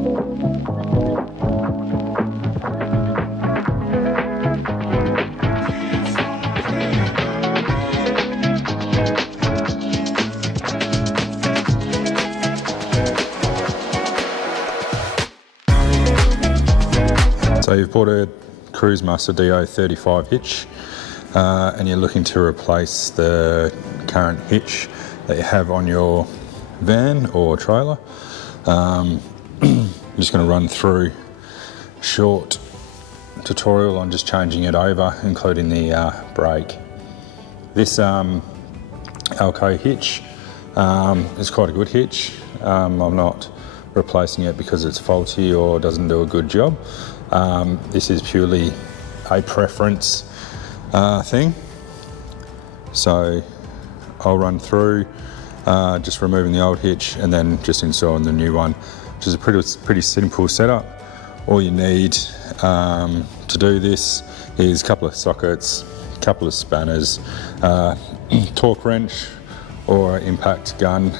So you've bought a Cruisemaster DO-35 hitch and you're looking to replace the current hitch that you have on your van or trailer. I'm just going to run through a short tutorial on just changing it over, including the brake. This Alco hitch is quite a good hitch. I'm not replacing it because it's faulty or doesn't do a good job. This is purely a preference thing. So I'll run through just removing the old hitch and then just installing the new one, which is a pretty simple setup. All you need to do this is a couple of sockets, a couple of spanners, torque wrench or impact gun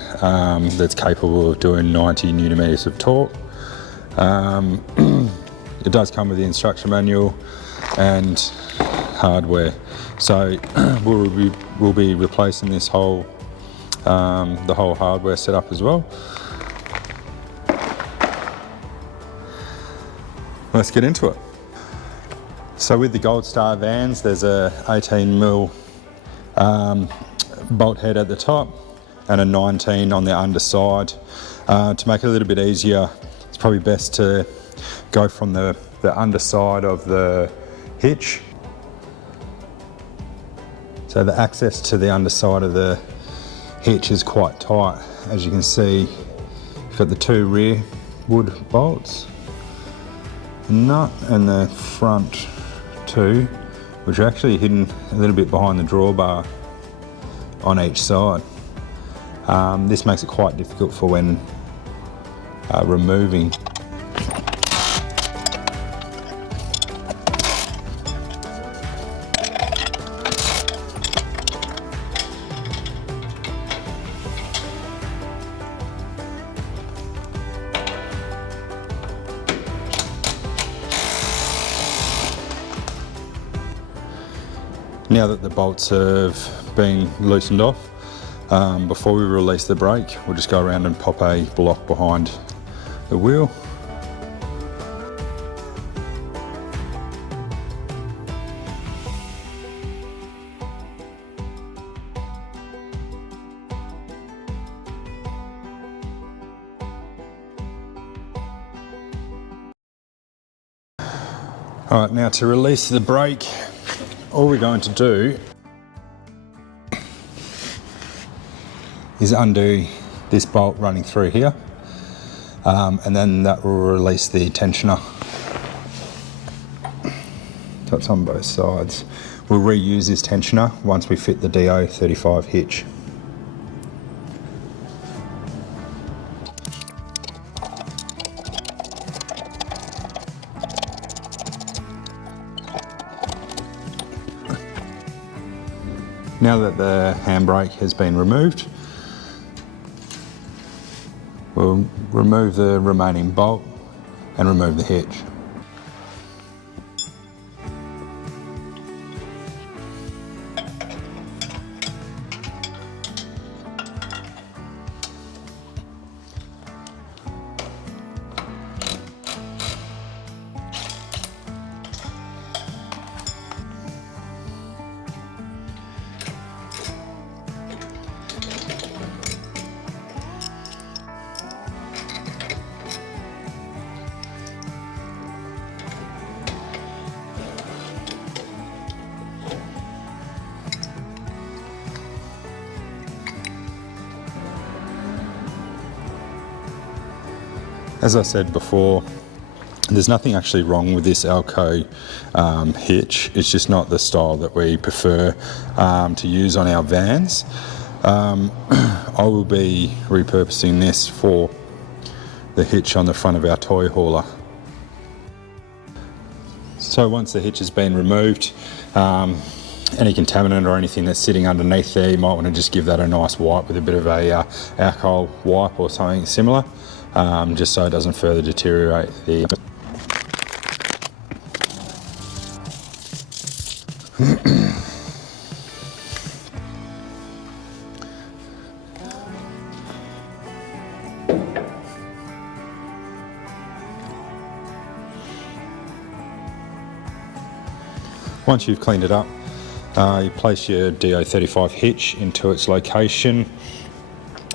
that's capable of doing 90 Newton meters of torque. It does come with the instruction manual and hardware. So we'll be replacing this whole the whole hardware setup as well. Let's get into it. So with the Goldstar vans, there's a 18mm bolt head at the top and a 19 on the underside. To make it a little bit easier, it's probably best to go from the underside of the hitch. So the access to the underside of the hitch is quite tight. As you can see, you've got the two rear wood bolts, the nut and the front two, which are actually hidden a little bit behind the drawbar on each side. This makes it quite difficult for when removing. Now that the bolts have been loosened off, before we release the brake, we'll just go around and pop a block behind the wheel. All right, now to release the brake, all we're going to do is undo this bolt running through here, and then that will release the tensioner. So it's on both sides. We'll reuse this tensioner once we fit the DO-35 hitch. Now that the handbrake has been removed, we'll remove the remaining bolt and remove the hitch. As I said before, there's nothing actually wrong with this Alco hitch. It's just not the style that we prefer to use on our vans. I will be repurposing this for the hitch on the front of our toy hauler. So once the hitch has been removed, any contaminant or anything that's sitting underneath there, you might want to just give that a nice wipe with a bit of a alcohol wipe or something similar. just so it doesn't further deteriorate the Once you've cleaned it up, you place your DO-35 hitch into its location.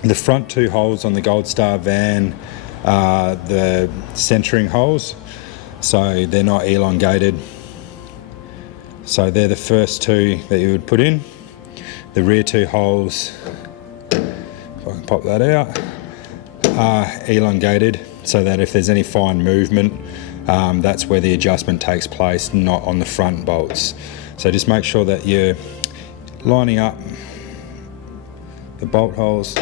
The front two holes on the Goldstar van are the centering holes, so they're not elongated. So they're the first two that you would put in. The rear two holes, if I can pop that out, are elongated so that if there's any fine movement, that's where the adjustment takes place, not on the front bolts. So just make sure that you're lining up the bolt holes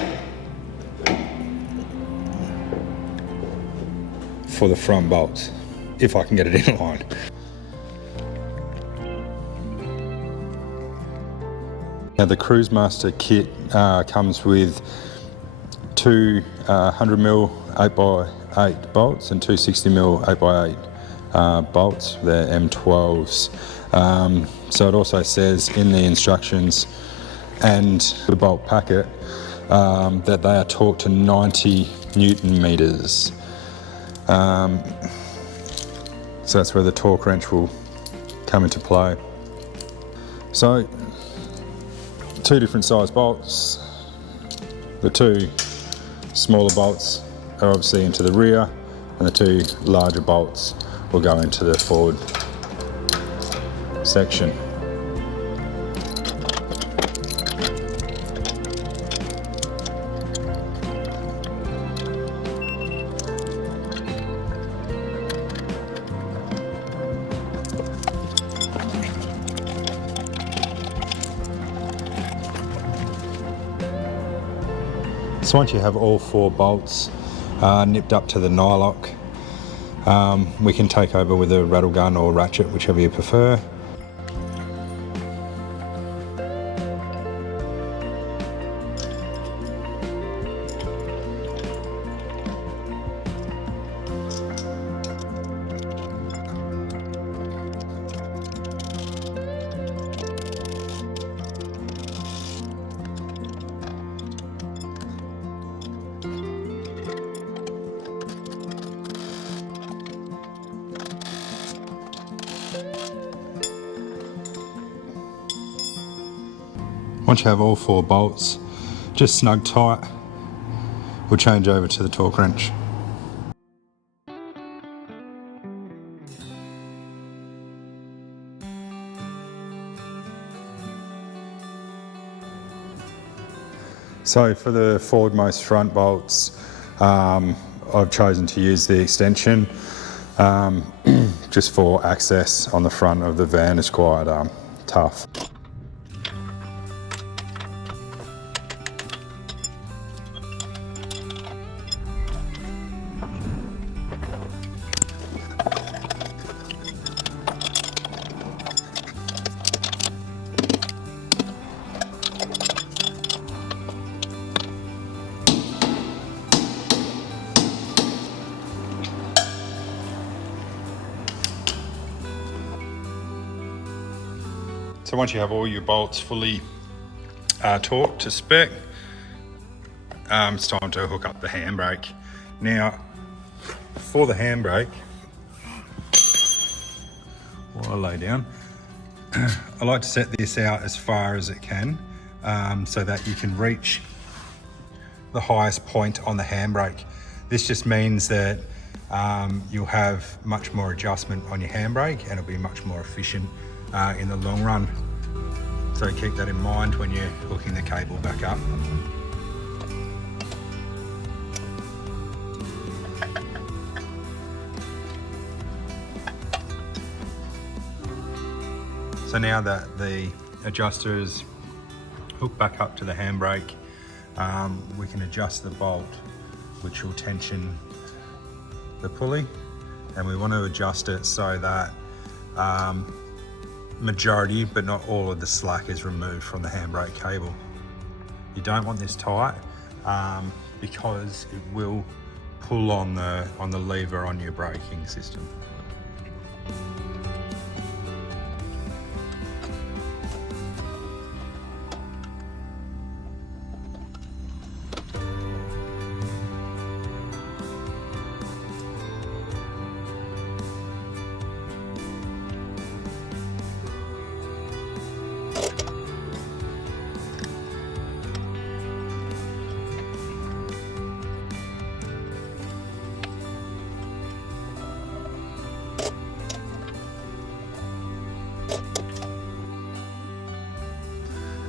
for the front bolts, if I can get it in line. Now the Cruisemaster kit comes with two 100mm 8x8 bolts and two 60mm 8x8 bolts. They're M12s. So it also says in the instructions and the bolt packet that they are torqued to 90 Newton meters. So that's where the torque wrench will come into play. So two different size bolts. The two smaller bolts are obviously into the rear, and the two larger bolts will go into the forward section. So once you have all four bolts nipped up to the nylock, we can take over with a rattle gun or ratchet, whichever you prefer. Once you have all four bolts just snug tight, we'll change over to the torque wrench. So for the forwardmost front bolts, I've chosen to use the extension just for access on the front of the van. Is quite tough. So once you have all your bolts fully torqued to spec, it's time to hook up the handbrake. Now, for the handbrake, while I lay down, I like to set this out as far as it can so that you can reach the highest point on the handbrake. This just means that you'll have much more adjustment on your handbrake and it'll be much more efficient in the long run. So keep that in mind when you're hooking the cable back up. So now that the adjuster is hooked back up to the handbrake, we can adjust the bolt, which will tension the pulley, and we want to adjust it so that majority, but not all of the slack is removed from the handbrake cable. You don't want this tight because it will pull on the lever on your braking system.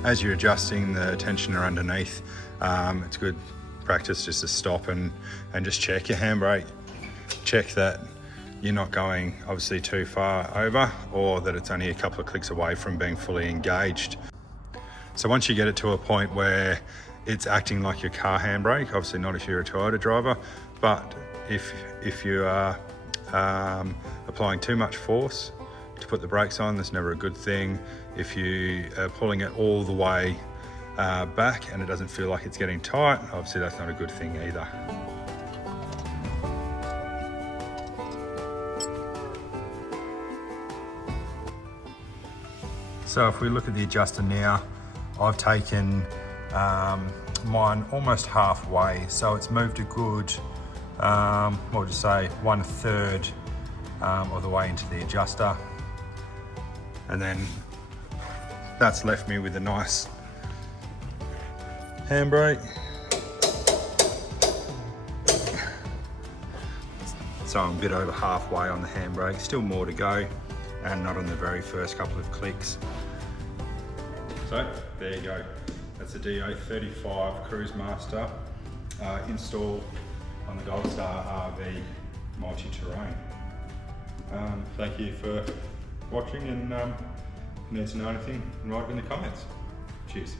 As you're adjusting the tensioner underneath, it's good practice just to stop and just check your handbrake. Check that you're not going obviously too far over, or that it's only a couple of clicks away from being fully engaged. So once you get it to a point where it's acting like your car handbrake, obviously not if you're a Toyota driver, but if you are applying too much force to put the brakes on, that's never a good thing. If you are pulling it all the way back and it doesn't feel like it's getting tight, obviously that's not a good thing either. So if we look at the adjuster now, I've taken mine almost halfway, so it's moved a good, what would you say, 1/3 of the way into the adjuster. And then that's left me with a nice handbrake. So I'm a bit over halfway on the handbrake, still more to go, and not on the very first couple of clicks. So there you go. That's the DO-35 Cruisemaster install on the Goldstar RV multi-terrain. Thank you for watching, and if you need to know anything, write it in the comments. Cheers.